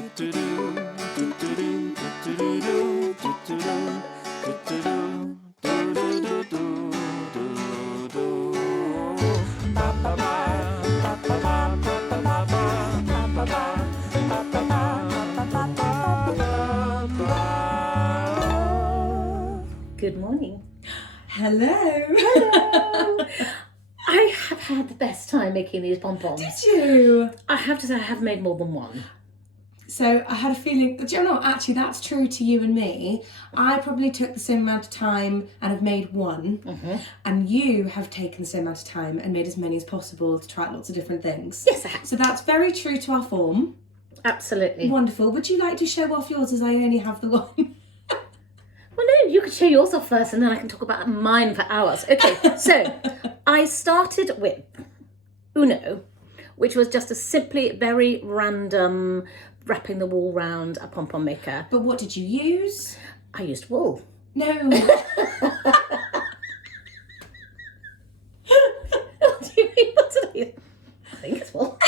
Good morning. Hello. Hello. I have had the best time making these pom-poms. Did you? I have to say I have made more than one. So I had a feeling, do you know what, actually that's true to you and me. I probably took the same amount of time and have made one, and you have taken the same amount of time and made as many as possible to try out lots of different things. Yes, I have. So that's very true to our form. Absolutely. Wonderful. Would you like to show off yours as I only have the one? Well, no, you could show yours off first and then I can talk about mine for hours. Okay, so I started with Uno, which was just a simply very random wrapping the wool round a pom-pom maker. But what did you use? I used wool. No. What do you mean? What did I use? I think it's wool.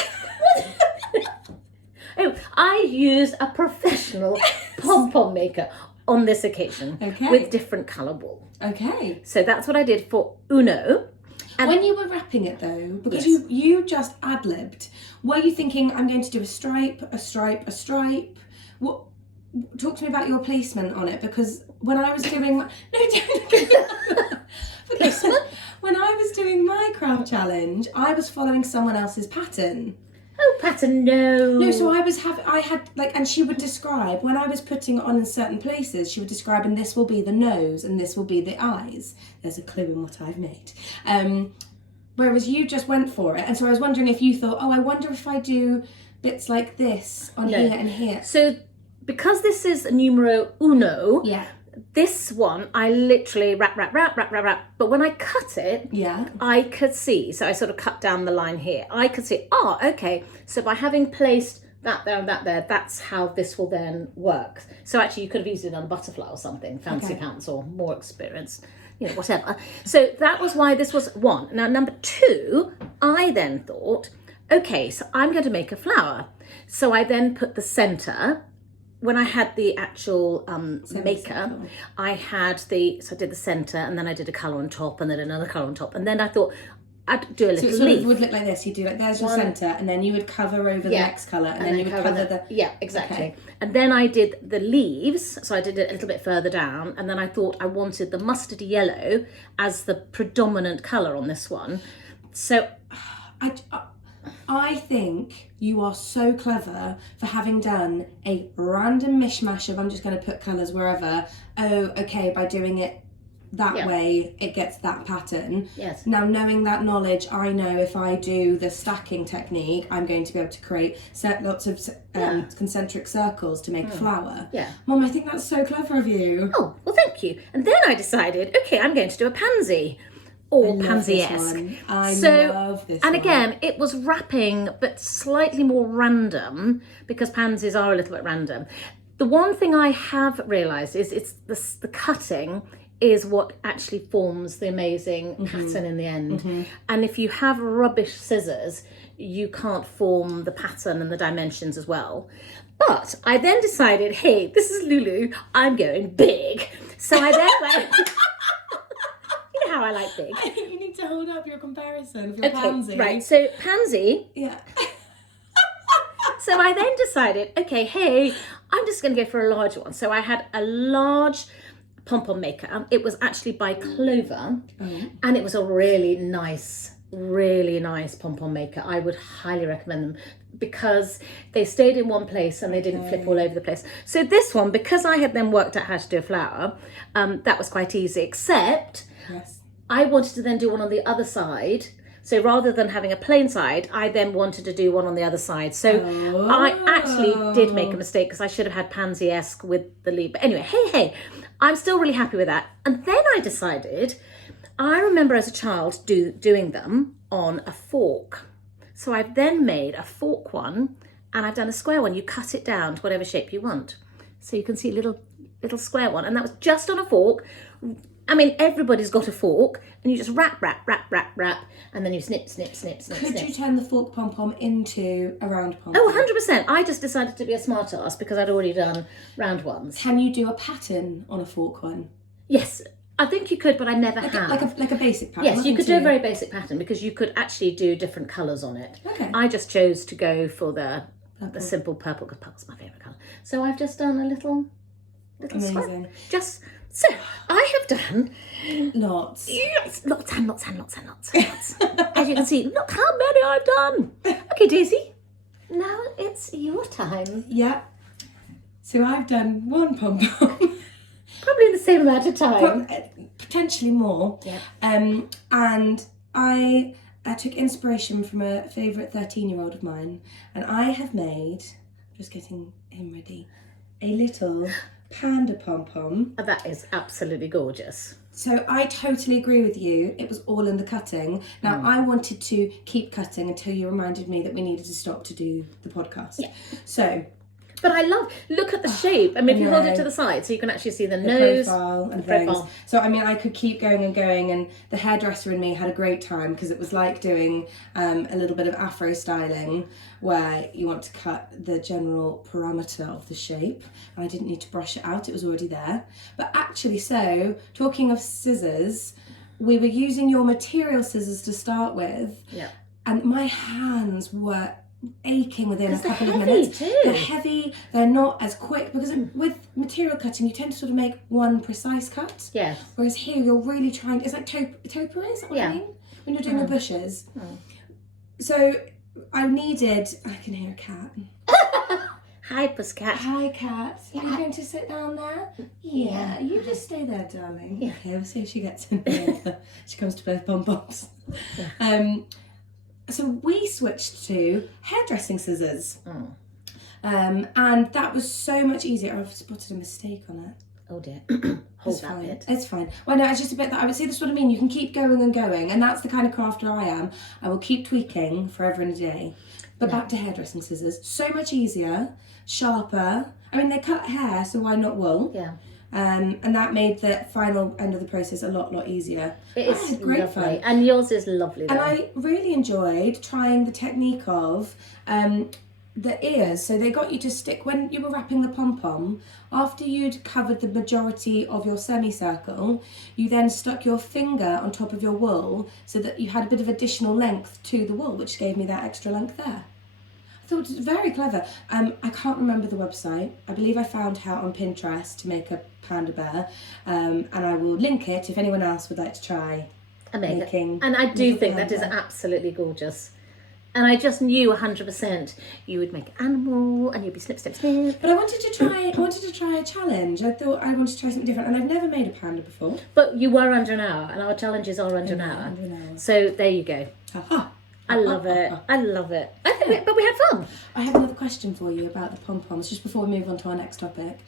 Oh, I used a professional pom-pom maker on this occasion, with different colour wool. Okay. So that's what I did for Uno. And when you were wrapping it though, because Yes. you just ad-libbed, were you thinking, I'm going to do a stripe, a stripe, a stripe? What? Talk to me about your placement on it, because when I was doing my... No, don't Placement? When I was doing my craft challenge, I was following someone else's pattern. Oh, pattern, no. No, so I had and she would describe, when I was putting it on in certain places, she would describe, and this will be the nose, and this will be the eyes. There's a clue in what I've made. Whereas you just went for it. And so I was wondering if you thought, oh, I wonder if I do bits like this on here and here. So because this is numero uno, Yeah. this one, I literally wrap. But when I cut it, I could see, so I sort of cut down the line here. I could see, okay. So by having placed that there and that there, that's how this will then work. So actually you could have used it on a butterfly or something, fancy pants or more experience, whatever. So that was why this was one. Now, number two, I then thought, okay, so I'm going to make a flower. So I then put the centre. When I had the actual maker, I did the centre, and then I did a colour on top, and then another colour on top, and then I thought I'd do a little leaf. So it would look like this. You'd do there's your centre, and then you would cover over the next colour, and then you would cover the... Yeah, exactly. Okay. And then I did the leaves, so I did it a little bit further down, and then I thought I wanted the mustard yellow as the predominant colour on this one. So... I think you are so clever for having done a random mishmash of, I'm just going to put colours wherever. Oh, okay, by doing it that way, it gets that pattern. Yes. Now, knowing that knowledge, I know if I do the stacking technique, I'm going to be able to create lots of concentric circles to make a flower. Yeah. Mum, I think that's so clever of you. Oh, well, thank you. And then I decided, okay, I'm going to do a pansy. Or pansy-esque. I love this one. And again, it was wrapping, but slightly more random, because pansies are a little bit random. The one thing I have realised is it's the cutting is what actually forms the amazing pattern in the end. And if you have rubbish scissors, you can't form the pattern and the dimensions as well. But I then decided, hey, this is Lulu, I'm going big. So I then went... how I like big. I think you need to hold up your comparison of your pansy. Right, so pansy. Yeah. So I then decided, okay, hey, I'm just going to go for a large one. So I had a large pom-pom maker. It was actually by Clover, and it was a really nice pom-pom maker. I would highly recommend them because they stayed in one place and they didn't flip all over the place. So this one, because I had then worked out how to do a flower, that was quite easy, except... Yes. I wanted to then do one on the other side. So rather than having a plain side, I then wanted to do one on the other side. So I actually did make a mistake because I should have had pansy-esque with the leaf. But anyway, hey, I'm still really happy with that. And then I decided, I remember as a child doing them on a fork. So I've then made a fork one, and I've done a square one. You cut it down to whatever shape you want. So you can see a little square one. And that was just on a fork, I mean, everybody's got a fork, and you just wrap, and then you snip. Could you turn the fork pom-pom into a round pom-pom? Oh, 100%. I just decided to be a smart ass because I'd already done round ones. Can you do a pattern on a fork one? Yes, I think you could, but I never have. Like a basic pattern? Yes, you could do a very basic pattern because you could actually do different colours on it. Okay. I just chose to go for the simple purple because purple's my favourite colour. So I've just done a little Amazing. So I have done lots. Yes, lots. As you can see, look how many I've done. Okay, Daisy, now it's your time. Yeah. So I've done one pom-pom. Probably in the same amount of time. Potentially more. Yeah. And I took inspiration from a favourite 13-year-old of mine, and I have made, just getting him ready, a little panda pom-pom. That is absolutely gorgeous. So I totally agree with you. It was all in the cutting. Now, I wanted to keep cutting until you reminded me that we needed to stop to do the podcast. Yeah. So... But I look at the shape. I mean, if you hold it to the side so you can actually see the nose. Profile and things. So, I mean, I could keep going and going, and the hairdresser and me had a great time because it was like doing a little bit of Afro styling where you want to cut the general parameter of the shape. And I didn't need to brush it out, it was already there. But actually, so, talking of scissors, we were using your material scissors to start with. Yeah. And my hands were aching within a couple of heavy minutes. too. They're heavy, they're not as quick because with material cutting you tend to sort of make one precise cut. Yeah. Whereas here you're really trying, it's like topiary, is that what I mean? When you're doing the bushes. So I can hear a cat. Hi, Pussycat. Hi, cat. Are you going to sit down there? Yeah, you just stay there, darling. Yeah. Okay, we'll see if she gets in there. She comes to play with pom-poms. Yeah. So we switched to hairdressing scissors. And that was so much easier. I've spotted a mistake on it. Oh dear. Hold that bit. It's fine. Well, no, it's just a bit that I would see. That's what I mean. You can keep going and going, and that's the kind of crafter I am. I will keep tweaking forever and a day. But back to hairdressing scissors. So much easier, sharper. I mean, they cut hair, so why not wool? Yeah. And that made the final end of the process a lot easier. It is great lovely. fun. And yours is lovely though. And I really enjoyed trying the technique of the ears. So they got you to stick, when you were wrapping the pom-pom, after you'd covered the majority of your semicircle, you then stuck your finger on top of your wool so that you had a bit of additional length to the wool, which gave me that extra length there. I thought it was very clever. I can't remember the website. I believe I found how on Pinterest to make a panda bear, and I will link it if anyone else would like to try. Amazing. And I do think that is absolutely gorgeous. And I just knew 100% you would make an animal and you'd be snip. But I wanted to try a challenge. I thought I wanted to try something different, and I've never made a panda before. But you were under an hour, and our challenges are under an hour. So there you go. I love it. I think but we had fun. I have another question for you about the pom-poms, just before we move on to our next topic.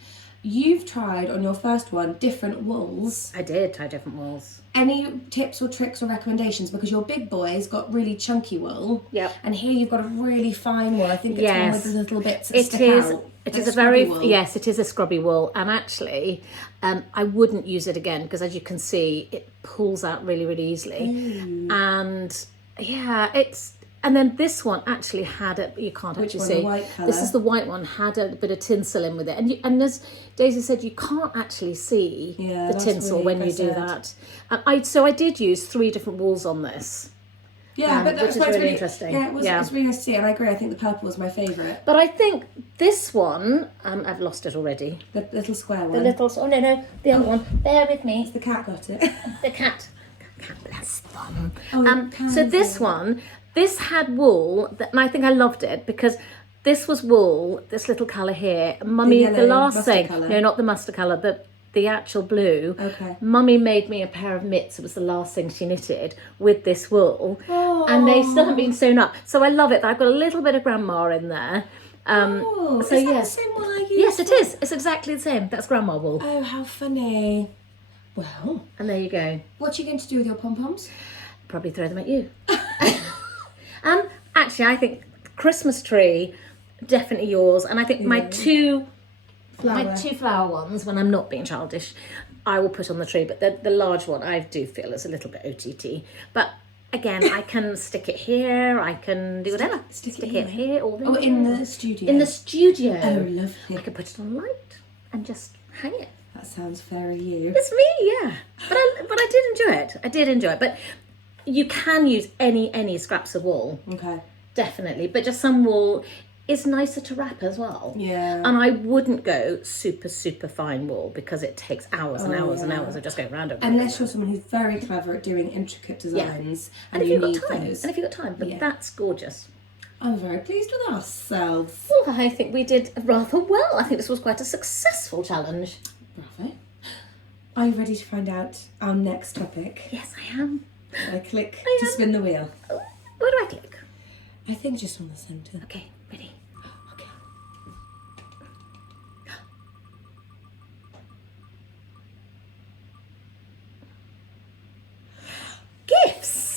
You've tried, on your first one, different wools. I did try different wools. Any tips or tricks or recommendations? Because your big boy's got really chunky wool. Yep. And here you've got a really fine wool. I think it's one with the little bits that stick out. It is a very, yes, it is a scrubby wool. And actually, I wouldn't use it again because, as you can see, it pulls out really, really easily. And yeah, and then this one actually had you can't actually see. The white colour? This is the white one, had a bit of tinsel in with it. And as Daisy said, you can't actually see the tinsel when you do that. So I did use 3 different wools on this. Yeah, but which is really interesting. Yeah, it's really nice to see, and I agree. I think the purple was my favourite. But I think this one, I've lost it already. The little square one. The other one. Bear with me. The cat got it. The cat. Bless them. So this one, this had wool, and I think I loved it because this was wool, this little colour here. Mummy, the last thing, colour. No, not the mustard colour, the actual blue. Okay. Mummy made me a pair of mitts. It was the last thing she knitted with this wool, and they still haven't been sewn up. So I love it. I've got a little bit of grandma in there. So is that the same wool I used? Yes, it is. It's exactly the same. That's grandma wool. Oh, how funny. Well. And there you go. What are you going to do with your pom-poms? Probably throw them at you. Actually, I think Christmas tree, definitely yours. And I think my 2 flower. My 2 flower ones, when I'm not being childish, I will put on the tree. But the large one, I do feel is a little bit OTT. But again, I can stick it here. I can do whatever. Stick it here. Oh, in the studio. In the studio. Oh, lovely. I could put it on light and just hang it. That sounds very you. It's me, yeah. But I did enjoy it. I did enjoy it. But you can use any scraps of wool. Okay. Definitely. But just some wool is nicer to wrap as well. Yeah. And I wouldn't go super fine wool because it takes hours and hours and hours of just going round and round. Unless you're someone who's very clever at doing intricate designs. And if you've got time. But that's gorgeous. I'm very pleased with ourselves. Well, I think we did rather well. I think this was quite a successful challenge. Bravo. Are you ready to find out our next topic? Yes, I am. I click to spin the wheel. Where do I click? I think just on the centre. Okay, ready. Okay.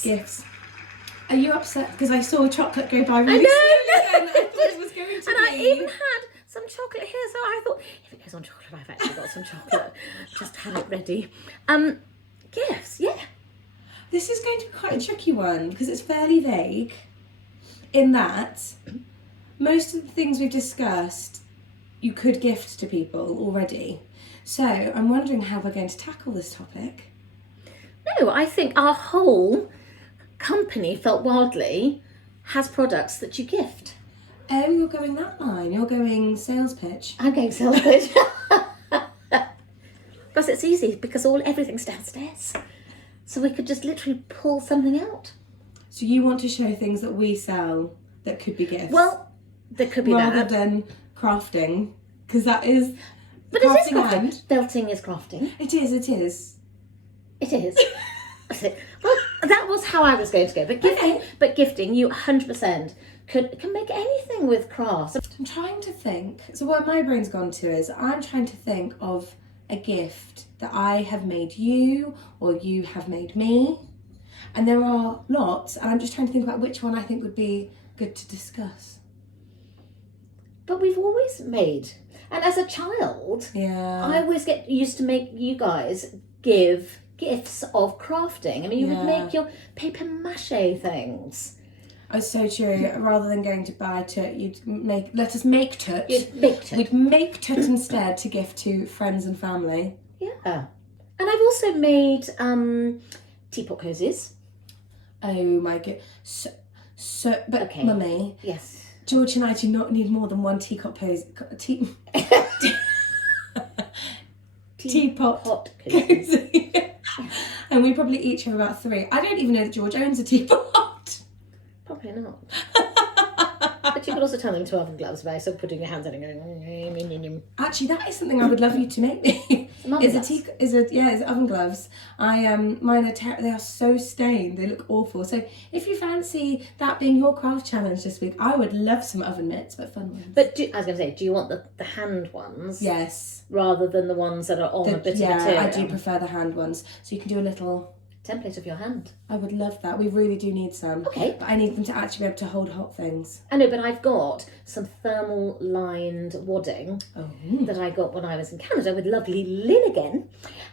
Gifts. Are you upset because I saw chocolate go by really slowly and I thought it was going to and be? I even had some chocolate here, so I thought if it goes on chocolate, I've actually got some chocolate. Just had it ready. Gifts, yeah. This is going to be quite a tricky one because it's fairly vague in that most of the things we've discussed you could gift to people already. So I'm wondering how we're going to tackle this topic. No, I think our whole company, Felt Wildly, has products that you gift. Oh, you're going that line. You're going sales pitch. I'm going sales pitch. Plus it's easy because everything's downstairs. So we could just literally pull something out. So you want to show things that we sell that could be gifts? Well, there could be rather that. than crafting, because that is. But it is crafting. crafting. Felting is crafting. It is. It is. Well, that was how I was going to go. But gifting, you 100% can make anything with crafts. I'm trying to think. So what my brain's gone to is I'm trying to think of a gift that I have made you or you have made me. And there are lots, and I'm just trying to think about which one I think would be good to discuss. But we've always made, and as a child, I always used to make you guys give gifts of crafting. I mean, you would make your paper mache things. Oh, so true. Rather than going to buy tut, let us make tut. You'd make tut. We'd make tut instead to gift to friends and family. Yeah. And I've also made teapot cozies. Oh my god. But okay. Mummy. Yes. George and I do not need more than one teapot cozy. And we probably each have about 3. I don't even know that George owns a teapot. Probably not. But you could also tell them to oven gloves by sort of putting your hands in and going. Actually, that is something I would love you to make me. Is oven gloves. Mine are they are so stained. They look awful. So if you fancy that being your craft challenge this week, I would love some oven mitts, but fun ones. But I was going to say, do you want the hand ones? Yes. Rather than the ones that are on a bit of material? Yeah, I do prefer the hand ones. So you can do a little template of your hand. I would love that. We really do need some. Okay. But I need them to actually be able to hold hot things. I know, but I've got some thermal lined wadding that I got when I was in Canada with lovely lin again.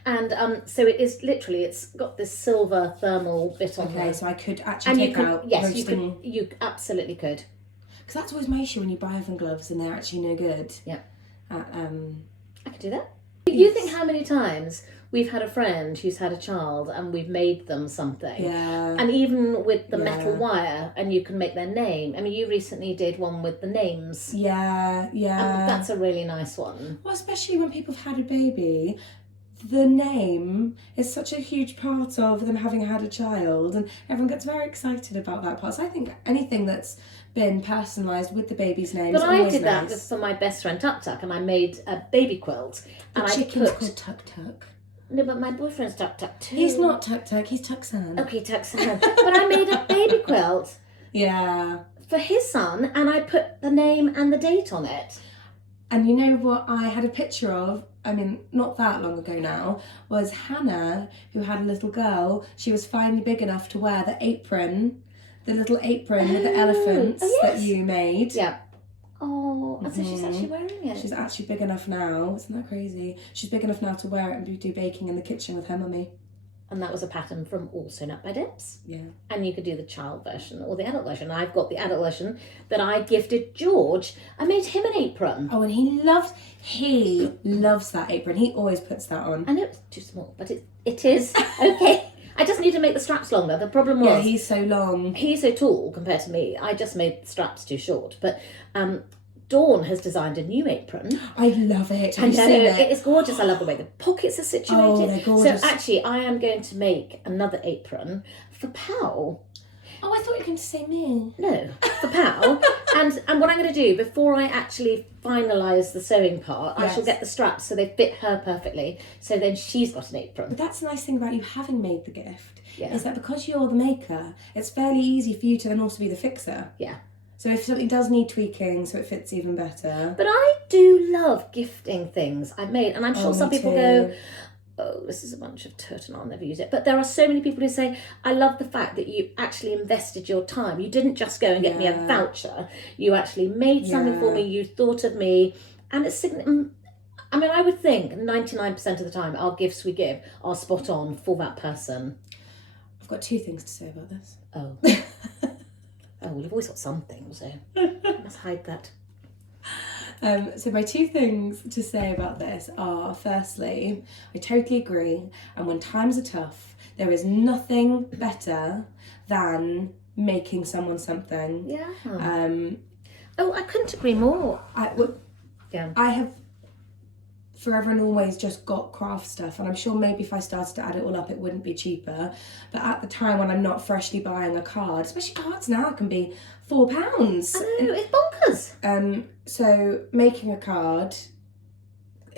And so it is literally, it's got this silver thermal bit on there. Okay, so I could actually take out roasting. You absolutely could. Because that's always my issue when you buy oven gloves and they're actually no good. Yeah. I could do that. Yes. You think how many times we've had a friend who's had a child and we've made them something. Yeah. And even with the metal wire, and you can make their name. I mean, you recently did one with the names. Yeah. And that's a really nice one. Well, especially when people have had a baby, the name is such a huge part of them having had a child, and everyone gets very excited about that part. So I think anything that's been personalised with the baby's name is always nice. But I did that for my best friend Tuk Tuk, and I made a baby quilt. The chicken's called Tuk Tuk. No, but my boyfriend's Tuk Tuk too. He's not Tuk Tuk, he's Tuk-san. Okay, Tuk-san. But I made a baby quilt. Yeah. For his son, and I put the name and the date on it. And you know what I had a picture of, I mean, not that long ago now, was Hannah, who had a little girl. She was finally big enough to wear the apron, the little apron with the elephants that you made. Yeah. Oh, and so she's actually wearing it. She's actually big enough now. Isn't that crazy? She's big enough now to wear it and do baking in the kitchen with her mummy. And that was a pattern from Also Not by Dips. Yeah. And you could do the child version or the adult version. I've got the adult version that I gifted George. I made him an apron. Oh, and he loves that apron. He always puts that on. I know it's too small, but it is okay. I just need to make the straps longer. The problem was... Yeah, he's so long. He's so tall compared to me. I just made the straps too short. But Dawn has designed a new apron. I love it. Have And you seen it? It is gorgeous. I love the way the pockets are situated. Oh, they're gorgeous. So actually, I am going to make another apron for Pal. Oh, I thought you were going to say me. No, for Pal. and what I'm going to do, before I actually finalise the sewing part, I shall get the straps so they fit her perfectly. So then she's got an apron. But that's the nice thing about you having made the gift. Yeah. Is that because you're the maker, it's fairly easy for you to then also be the fixer. Yeah. So if something does need tweaking so it fits even better. But I do love gifting things I've made. And I'm sure some people go, oh, this is a bunch of turtle, I'll never use it. But there are so many people who say, I love the fact that you actually invested your time. You didn't just go and get me a voucher. You actually made something for me. You thought of me. And it's, I mean, I would think 99% of the time our gifts we give are spot on for that person. I've got 2 things to say about this. Oh. Oh, well, you've always got something, so I must hide that. So my 2 things to say about this are, firstly, I totally agree. And when times are tough, there is nothing better than making someone something. Yeah. I couldn't agree more. I have forever and always just got craft stuff, and I'm sure maybe if I started to add it all up it wouldn't be cheaper, but at the time when I'm not freshly buying a card, especially cards now can be £4. I know, it's bonkers. So making a card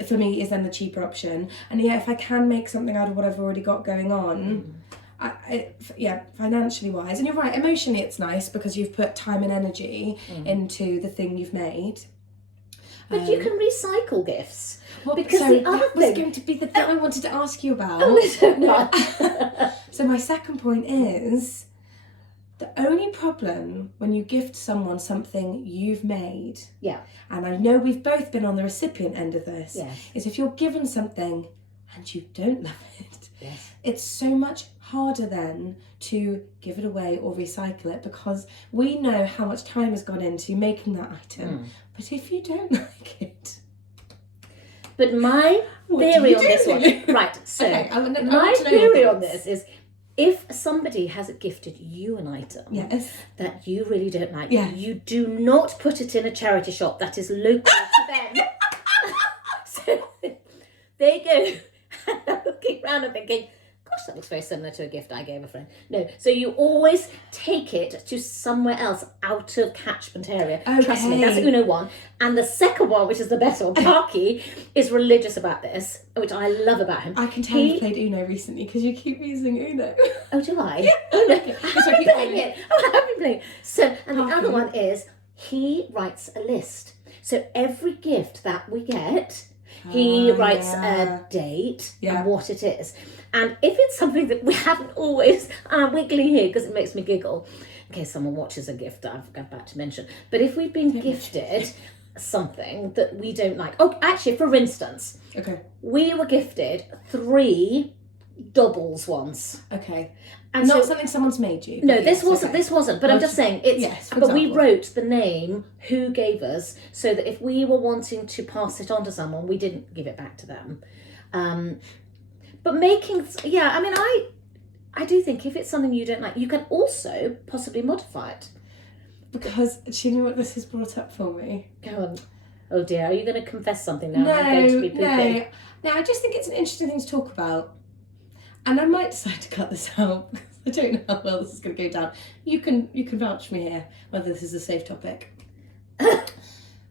for me is then the cheaper option, and if I can make something out of what I've already got going on, financially wise, and you're right, emotionally it's nice because you've put time and energy into the thing you've made. But you can recycle gifts. Because the other thing was going to be the thing I wanted to ask you about. So my second point is, the only problem when you gift someone something you've made, and I know we've both been on the recipient end of this, is if you're given something and you don't love it, it's so much harder then to give it away or recycle it, because we know how much time has gone into making that item. But if you don't like it... But my theory on this one... Right, so my theory on this is, if somebody has gifted you an item that you really don't like, you do not put it in a charity shop that is local to them. So they go looking around and thinking, gosh, that looks very similar to a gift I gave a friend. No, so you always take it to somewhere else out of catchment area. Okay. Trust me, that's Uno 1. And the second one, which is the best one, Parky, is religious about this, which I love about him. I can tell you played Uno recently because you keep using Uno. Oh, do I? Yeah. Oh, no. I have been playing it. I have been playing it. So, and the other one is, he writes a list. So every gift that we get, he writes a date and what it is. And if it's something that we haven't always, and I'm wiggling here because it makes me giggle, in case someone watches a gift that I've got back to mention, but if we've been gifted something that we don't like, actually, for instance, we were gifted 3 doubles once. Okay. And not something someone's made you. No, this wasn't. But I'm just saying it's. But we wrote the name, who gave us, so that if we were wanting to pass it on to someone, we didn't give it back to them. But making, I mean, I do think if it's something you don't like, you can also possibly modify it. Because do you know what this has brought up for me? Go on. Oh dear, are you going to confess something now? I'm going to be pooping. No, I just think it's an interesting thing to talk about. And I might decide to cut this out because I don't know how well this is going to go down. You can vouch for me here whether this is a safe topic.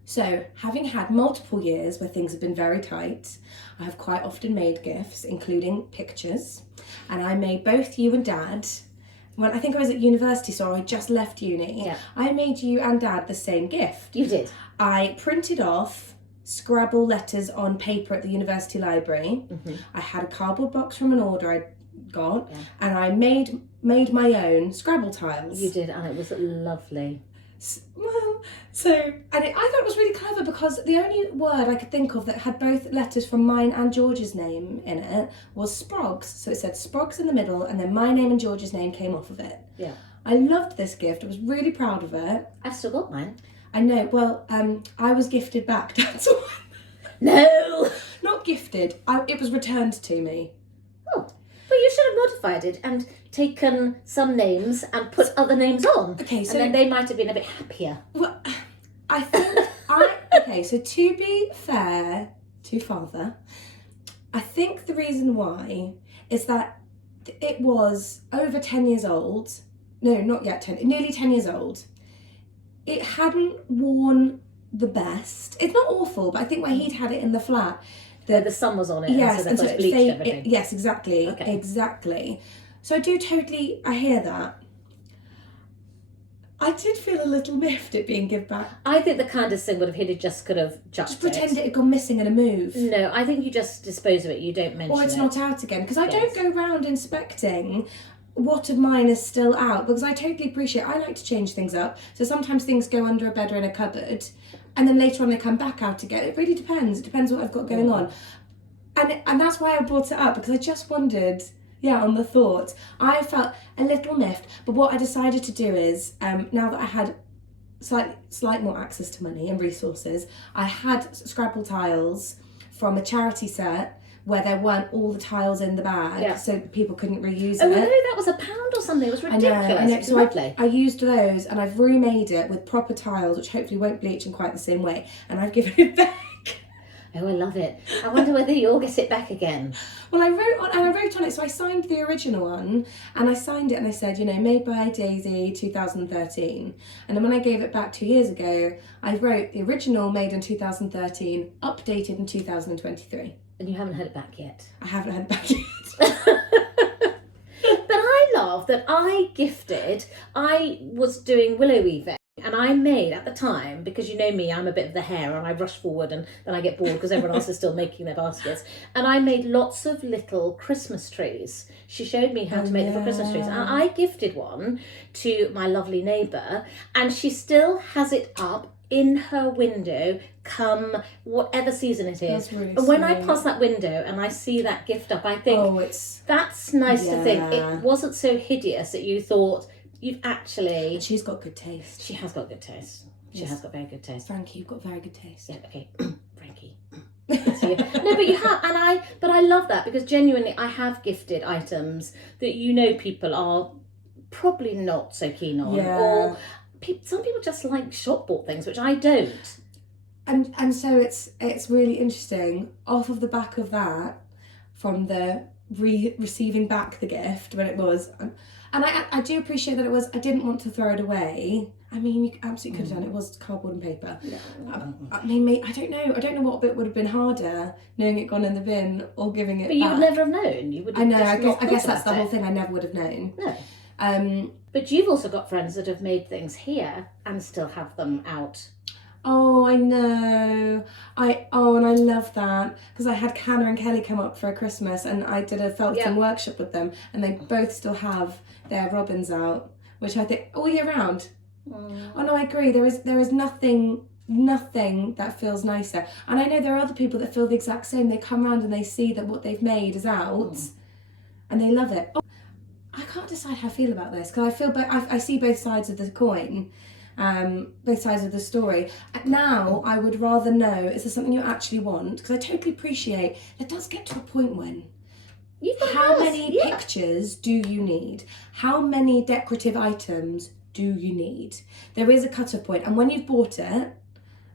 So, having had multiple years where things have been very tight, I have quite often made gifts, including pictures. And I made both you and Dad, when I think I was at university, so I just left uni. Yeah. I made you and Dad the same gift. You did. I printed off Scrabble letters on paper at the university library. I had a cardboard box from an order I got, and I made my own Scrabble tiles. You did, and it was lovely. I thought it was really clever because the only word I could think of that had both letters from mine and George's name in it was Sprogs. So it said Sprogs in the middle, and then my name and George's name came off of it. Yeah. I loved this gift. I was really proud of it. I've still got mine. I know. Well, I was gifted back. That's all. No! Not gifted. It was returned to me. Oh. But you should have modified it and taken some names and put other names on. Okay, so... And then they might have been a bit happier. Well, I think... Okay, so to be fair to Father, I think the reason why is that it was over 10 years old. No, not yet 10. Nearly 10 years old. It hadn't worn the best. It's not awful, but I think where he'd had it in the flat... The sun was on it, yes, and so it bleached everything. Yes, exactly. Okay. Exactly. So I hear that. I did feel a little miffed it being give back. I think the kindest thing would have been just could have just pretend it had gone missing in a move. No, I think you just dispose of it. You don't mention it. Or it's not out again. Because I don't go round inspecting what of mine is still out. Because I totally appreciate, I like to change things up. So sometimes things go under a bed or in a cupboard. And then later on they come back out again. It really depends. It depends what I've got going on. And that's why I brought it up. Because I just wondered... Yeah, on the thought. I felt a little miffed, but what I decided to do is, now that I had slight more access to money and resources, I had Scrabble tiles from a charity set where there weren't all the tiles in the bag, so people couldn't reuse it. Oh, no, that was £1 or something. It was ridiculous. I know. It was lovely. I used those and I've remade it with proper tiles, which hopefully won't bleach in quite the same way, and I've given it back. Oh, I love it. I wonder whether you'll get it back again. Well, I wrote on it, so I signed the original one, and I signed it and I said, made by Daisy 2013. And then when I gave it back 2 years ago, I wrote the original made in 2013, updated in 2023. And you haven't had it back yet? I haven't had it back yet. But I love that I was doing willow weaving. And I made, at the time, because you know me, I'm a bit of the hare and I rush forward and then I get bored because everyone else is still making their baskets. And I made lots of little Christmas trees. She showed me how to make little Christmas trees. And I gifted one to my lovely neighbour and she still has it up in her window come whatever season it is. Really and when I pass that window and I see that gift up, I think, that's nice to think. It wasn't so hideous that you thought... You've actually... She's got good taste. She has got good taste. She has got very good taste. Frankie, you've got very good taste. Yeah, okay. Frankie. No, but you have, but I love that because genuinely I have gifted items that people are probably not so keen on. Yeah. Or some people just like shop bought things, which I don't. And so it's really interesting. Off of the back of that, from the receiving back the gift when it was... And I do appreciate that it was, I didn't want to throw it away. I mean, you absolutely could have done it. It was cardboard and paper. Yeah. I mean, I don't know what bit would have been harder, knowing it gone in the bin or giving it back. But you would never have known. You would. I know, I guess that's the whole thing. I never would have known. No. But you've also got friends that have made things here and still have them out. Oh, I know. And I love that because I had Canna and Kelly come up for a Christmas and I did a Felton workshop with them and they both still have their robins out, which I think all year round. Oh no, I agree. There is nothing that feels nicer. And I know there are other people that feel the exact same. They come around and they see that what they've made is out and they love it. I can't decide how I feel about this because I see both sides of the coin. Both sides of the story. Now I would rather know, is there something you actually want? Because I totally appreciate there does get to a point when how many pictures do you need? How many decorative items do you need? There is a cut-off point, and when you've bought it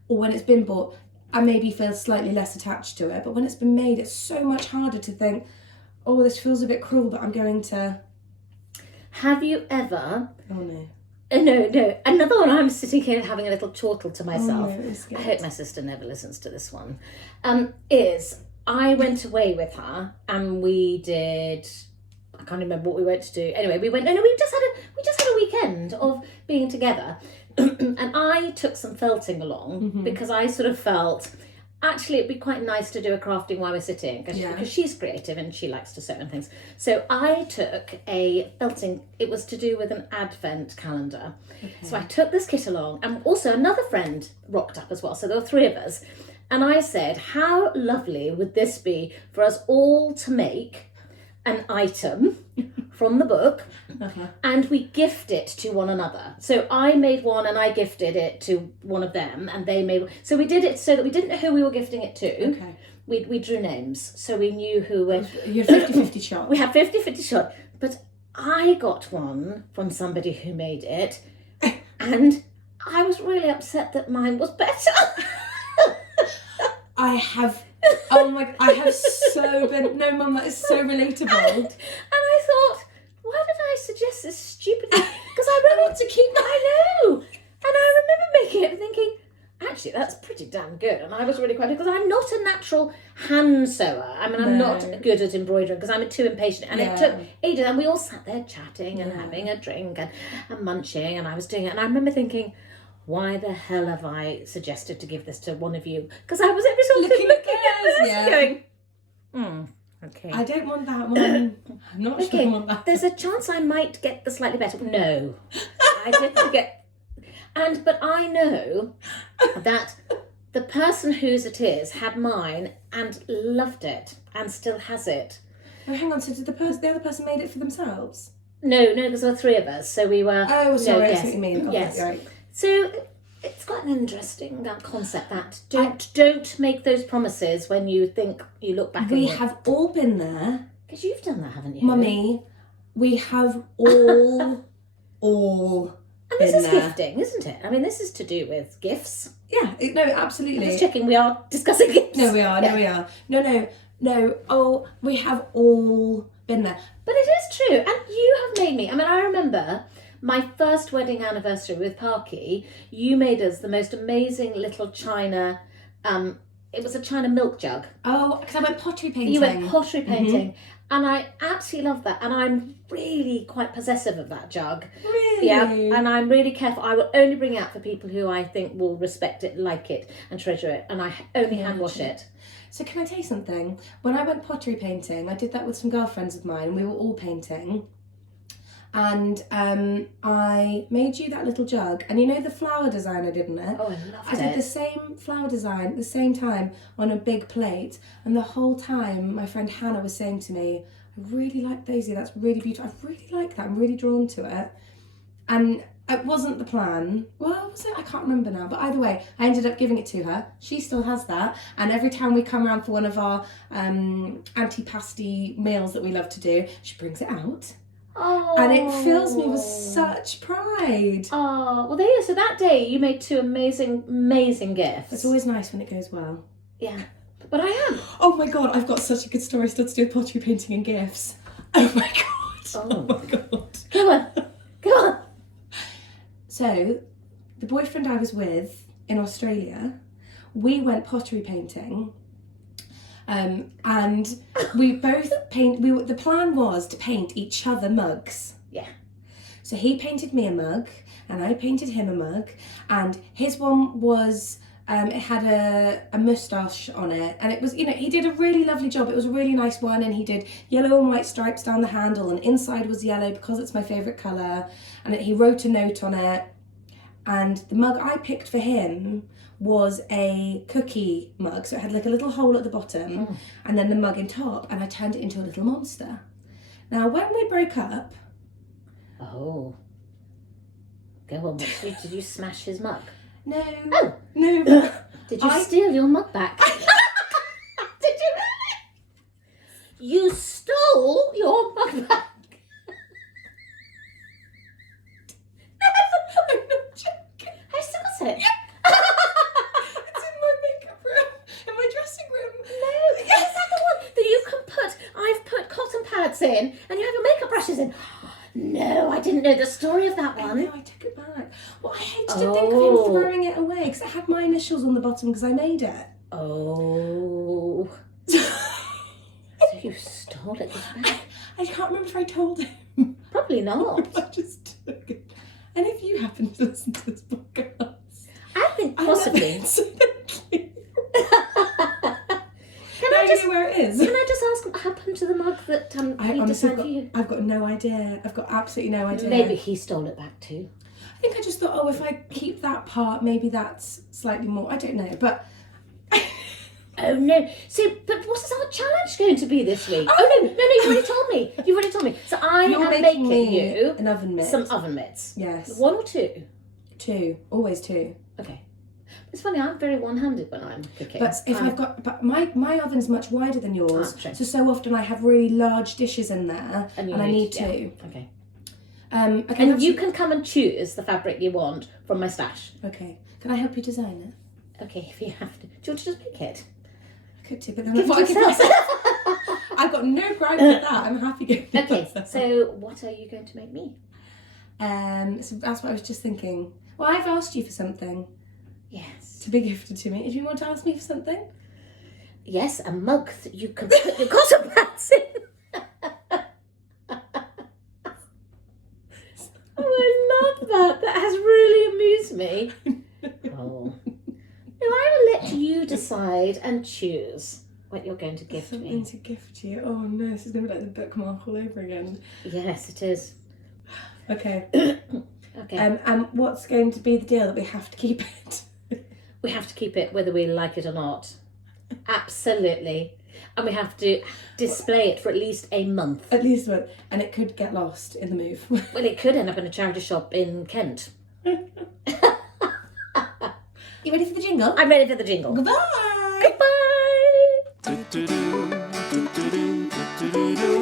or when it's been bought, I maybe feel slightly less attached to it, but when it's been made it's so much harder to think, oh, this feels a bit cruel, but I'm going to... Have you ever... Oh no. No. Another one, I'm sitting here having a little chortle to myself. Oh, no, I hope my sister never listens to this one. Is I went away with her and we did... I can't remember what we went to do. Anyway, we just had a weekend of being together. And I took some felting along because I sort of felt... actually it'd be quite nice to do a crafting while we're sitting, because she's creative and she likes to sew and things. So I took a felting, it was to do with an advent calendar. Okay. So I took this kit along, and also another friend rocked up as well, so there were 3 of us. And I said, how lovely would this be for us all to make an item from the book, and we gift it to one another. So I made one and I gifted it to one of them, and they made one. So we did it so that we didn't know who we were gifting it to. Okay. We drew names, so we knew who were... You had 50-50 shot. We had 50-50 shot. But I got one from somebody who made it, and I was really upset that mine was better. I have so been... No, Mum, that is so relatable. And I thought, why did I suggest this stupid thing? Because I really want to keep... I know. And I remember making it and thinking, actually, that's pretty damn good. And I was really quite... Because I'm not a natural hand sewer. I mean, I'm not good at embroidering because I'm too impatient. And it took ages. And we all sat there chatting and having a drink and munching. And I was doing it. And I remember thinking... Why the hell have I suggested to give this to one of you? Because I was every so often looking at this going, okay. I don't want that one. I'm not sure I want that. There's a chance I might get the slightly better. No, I didn't get. But I know that the person whose it is had mine and loved it and still has it. Oh, hang on. So did the other person made it for themselves? No, because there were 3 of us, so we were. Oh, sorry, I see what you mean. Yes. Right. So it's quite an interesting concept that don't make those promises when you think you look back. We have all been there. Because you've done that, haven't you, Mummy? We have all and been this is there. gifting, isn't it? I mean, this is to do with gifts. Yeah, no, absolutely. Just checking, we are discussing gifts. No, we are. Yeah. No. Oh, we have all been there. But it is true, and you have made me. I mean, I remember. My first wedding anniversary with Parky, you made us the most amazing little china, it was a china milk jug. Oh, because I went pottery painting. You went pottery painting. And I absolutely love that. And I'm really quite possessive of that jug. Really? Yeah, and I'm really careful. I will only bring it out for people who I think will respect it, like it, and treasure it. And I only hand wash it. So can I tell you something? When I went pottery painting, I did that with some girlfriends of mine. We were all painting. And I made you that little jug, and you know the flower design I did in it? Oh, I loved it. I did the same flower design at the same time on a big plate, and the whole time my friend Hannah was saying to me, I really like Daisy, that's really beautiful, I really like that, I'm really drawn to it. And it wasn't the plan. Well, was it? I can't remember now. But either way, I ended up giving it to her. She still has that. And every time we come around for one of our antipasti meals that we love to do, she brings it out. Oh. And it fills me with such pride. Oh, well, there you go. So that day you made 2 amazing gifts. It's always nice when it goes well. Yeah, but I am. Oh my God, I've got such a good story still to do with pottery painting and gifts. Oh my God. Oh my God. Come on. So, the boyfriend I was with in Australia, we went pottery painting. And we both the plan was to paint each other mugs. Yeah. So he painted me a mug and I painted him a mug, and his one was, it had a moustache on it, and it was, he did a really lovely job. It was a really nice one, and he did yellow and white stripes down the handle, and inside was yellow because it's my favourite colour, and he wrote a note on it. And the mug I picked for him was a cookie mug, so it had like a little hole at the bottom and then the mug in top, and I turned it into a little monster. Now, when we broke up... Oh. Go on, did you smash his mug? No. Oh. No. Did you steal your mug back? Did you really? You stole your mug back? I'm not joking. I still got it. It's in my makeup room, in my dressing room. No, is that the one that you can put? I've put cotton pads in, and you have your makeup brushes in. No, I didn't know the story of that one. No, I took it back. Well, I hated to think of him throwing it away because it had my initials on the bottom because I made it. Oh. So you stole it back? I can't remember if I told him. Probably not. I just took it. And if you happen to listen to this podcast, I think possibly. So thank you. idea where it is. Can I just ask what happened to the mug that he designed for you? I've got no idea. I've got absolutely no idea. Maybe he stole it back too. I think I just thought, if I keep that part, maybe that's slightly more. I don't know, but. Oh no! So, but what is our challenge going to be this week? Oh no! You've already told me. You've already told me. So You're am making me you an oven mitt. some oven mitts. Yes. 1 or 2? 2, always 2. Okay. It's funny. I'm very one-handed when I'm cooking. But but my oven's much wider than yours, true. so often I have really large dishes in there, and I need 2. Okay. Okay. And you can come and choose the fabric you want from my stash. Okay. Can I help you design it? Okay, if you have to. Do you want to just make it? Could do, but then I've got no gripe with that. I'm happy going. Okay, so what are you going to make me? So that's what I was just thinking. Well, I've asked you for something. Yes. To be gifted to me. If you want to ask me for something? Yes, a mug that you can put your cotton pads in. Oh, I love that. That has really amused me. Oh. No, I will let you decide and choose what you're going to gift Something me. to gift you. Oh no, this is going to be like the bookmark all over again. Yes, it is. Okay. Okay. What's going to be the deal that we have to keep it? We have to keep it whether we like it or not. Absolutely. And we have to display it for at least a month. At least one. And it could get lost in the move. Well, it could end up in a charity shop in Kent. You ready for the jingle? I'm ready for the jingle. Goodbye! Goodbye!